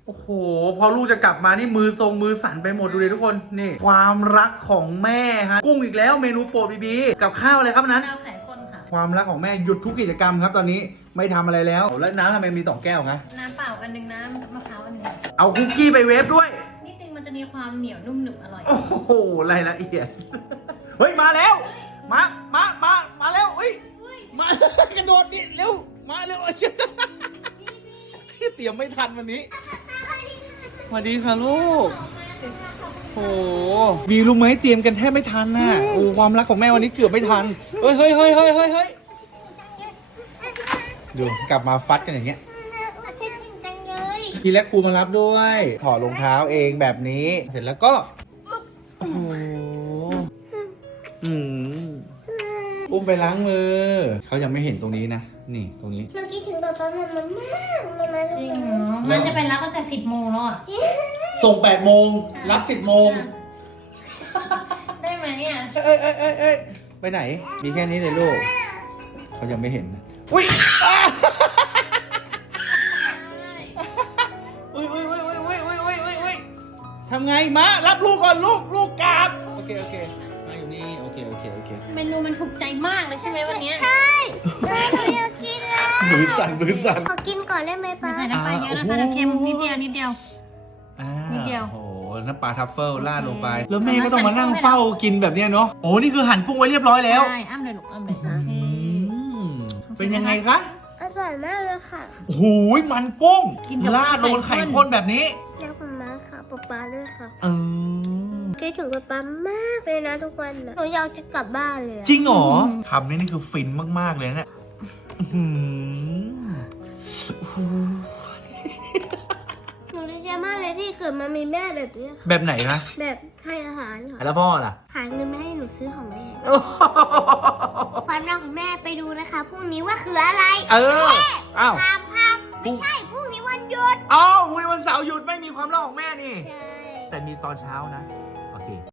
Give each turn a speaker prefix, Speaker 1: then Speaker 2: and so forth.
Speaker 1: โอ้โหพอลูกจะกลับมานี่มือสั่นไปหมดดูเลยทุกคนนี่ความรักของแม่ฮะกุ้งอีกแล้วเมนูโปรดบีบีกับข้าวอะไรครับนั้น
Speaker 2: ข้าวไข่ข้นค่ะ
Speaker 1: ความรักของแม่หยุดทุกกิจกรรมครับตอนนี้ไม่ทำอะไรแล้วแล้วน้ำทำไมมี2 แก้วคะ
Speaker 2: น้ำเปล่าอันหนึงน้ำมะพร้าวอันหนึง
Speaker 1: เอาคุกกี้ไปเวฟด้วย
Speaker 2: นิดนึงมันจะมีความเหนียวนุ่มหนึบอร่อย
Speaker 1: โอ้โหรายละเอียด เฮ้ยมาแล้วมาแล้วเฮ้ยมากระโดดดิเร็วมาเร็วเตรียมไม่ทันวันนี้สวัสดีค่ะลูกโอ้บีรู้ไหมเตรียมกันแทบไม่ทันน่ะโอ้ความรักของแม่วันนี้เกือบไม่ทันเฮ้ยดูกลับมาฟัดกันอย่างเงี้ยทีแรกครูมารับด้วยถอดรองเท้าเองแบบนี้เสร็จแล้วก็โอ้โหอุ้มไปล้างมือเขายังไม่เห็นตรงนี้นะนี่ตรงนี้
Speaker 3: เราคิดถึงป๊าป๊ามันมากมันมา
Speaker 2: จริงเหรอมันจะไปรับตั้งแต่10 โมงแล้วอ่ะ
Speaker 1: ส่ง8 โมงรับ10 โมง
Speaker 2: ได้ไหมอ่ะ
Speaker 1: เอ้ยไปไหนมีแค่นี้เลยลูกเขายังไม่เห็นนะอุ้ยอุ้ยทำไงมารับลูกก่อนลูกกราบโอเคมาอยู่นี่โอเค
Speaker 2: เมนูมันถูกใจมากเลยใช่ไหมวันเนี้ย
Speaker 3: ใช่หนูอยากกินแล้ว
Speaker 1: มือสั่น
Speaker 3: ขอกินก่อนได้ไหมป๊า
Speaker 2: ใส่น้ำปลาเยอะนะคะเดี๋ยวเค็มนิดเดียวนิดเดียว
Speaker 1: โอ้โหน้ำปลาทัฟเฟิลราดลงไปแล้วแม่ก็ต้องมานั่งเฝ้ากินแบบเนี้ยเนาะโอ้นี่คือหั่นกุ้งไว้เรียบร้อยแล้ว
Speaker 2: ใช่อ้ำเลยลูกอ้ำเลยโอเค
Speaker 1: เป็นยังไงคะ
Speaker 3: อร่อยมากเลยค่ะ
Speaker 1: หูยมันกุ้งราดลงบนไข่ข้นแบบนี้
Speaker 3: แล้วคุณม้าค่ะป๊าด้วยค่ะ
Speaker 1: เออ
Speaker 3: คิดถึงป๊ามากเลยนะทุกวันนะหนูอยากจะกลับบ้านเลย
Speaker 1: จริงเหรอคำนี้นี่คือฟินมากๆเลยนะเนี่ยอื้อหือ
Speaker 3: หนูดีใจมากเลยที่เกิดมามีแม่แบบนี้ค่ะ
Speaker 1: แบบไหนคะ
Speaker 3: แบบให้อาหารค่ะ
Speaker 1: แล้วพ่อล่ะ
Speaker 3: หาเงินมาให้หนูซื้อของแม่ความรักของแม่ไปดูนะคะพรุ่งนี้ว่าคืออะไร
Speaker 1: เอออ้าว
Speaker 3: พามไม่ใช่พรุ่งนี้วันหยุด
Speaker 1: อ้าววันเสาร์หยุดไม่มีความรักของแม่นี่
Speaker 3: ใช่
Speaker 1: แต่มีตอนเช้านะ